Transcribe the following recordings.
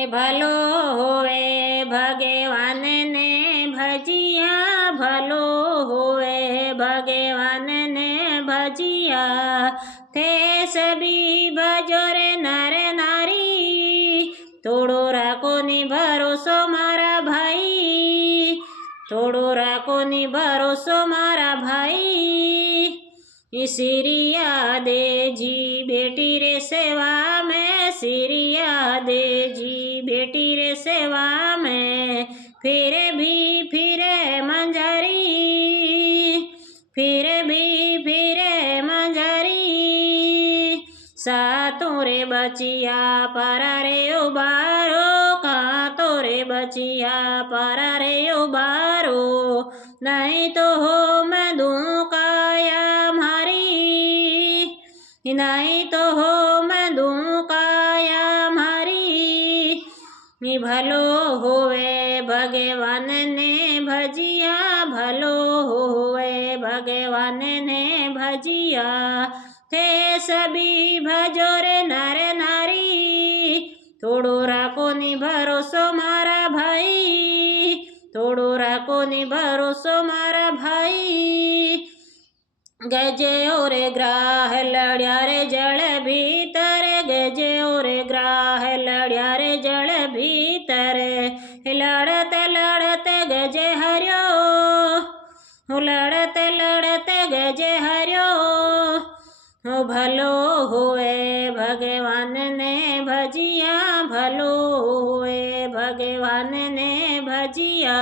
हे भलो होवे भगवान ने भजिया, भलो होवे भगवान ने भजिया। थे सभी भजो रे नर नारी, थोड़ो राखो नी भरोसो मारा भाई, थोड़ो राखो नी भरोसो मारा भाई। सिरिया दे जी बेटी रे सेवा में, सिरिया दे जी बेटी रे सेवा में। फिर भी फिरे मंजरी, फिर भी फिरे मंजरी। सातों रे बचिया पारा रे उबारो, कांतो रे बचिया पारा रे उबारो। नहीं तो हो मैं दूं काया मारी, नहीं तो हो मैं दूं काया मारी। भलो होवे भगवान ने भजिया, भलो होवे भगवान ने भजिया। थे सभी भजो रे नर नारी, थोड़ो राखो नी भरोसो मारा भाई, थोड़ो राखो नी भरोसो मारा भाई। गजे ओरे ग्राह लड़्या रे जल भीतर, गजे ओरे ग्राह लड़्या रे जल भीतर। लड़ते लड़ते गजे हर्यो, लड़ते लड़ते गजे हर्यो। भलो होए भगवान ने भजिया, भलो होए भगवान ने भजिया।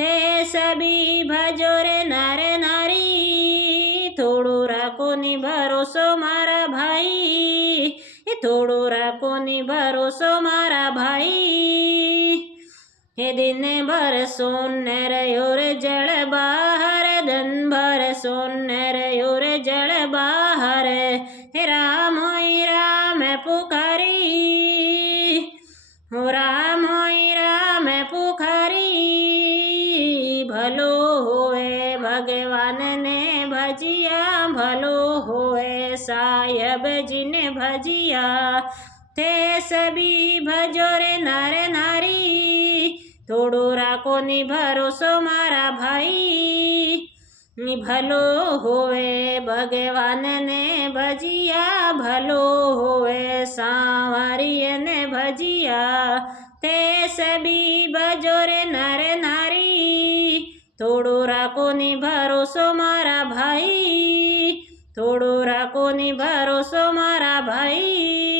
थे सभी भजो रे नर नारी, थोड़ो राखो नी भरोसो मारा भाई, थोड़ो राखो नी भरोसो मारा भाई। हे दिन भर सोने रहो रे जल बाहर, दिन भर सोने रहो रे जल बाहर। हे राम होई राम पुकारी, हो राम होई राम पुकारी। भलो होए भगवान ने भजिया, भलो होए साहेब जी ने भजिया। थे सभी भजो रे नर नारी, थोड़ो राखो नी भरोसो मारा भाई। भलो होए भगवान ने भजिया, भलो होए सांवरिय ने भजिया। ते सभी भजो रे नर नारी, थोड़ो राखो नी भरोसो मारा भाई, थोड़ो राखो नी भरोसो मारा भाई।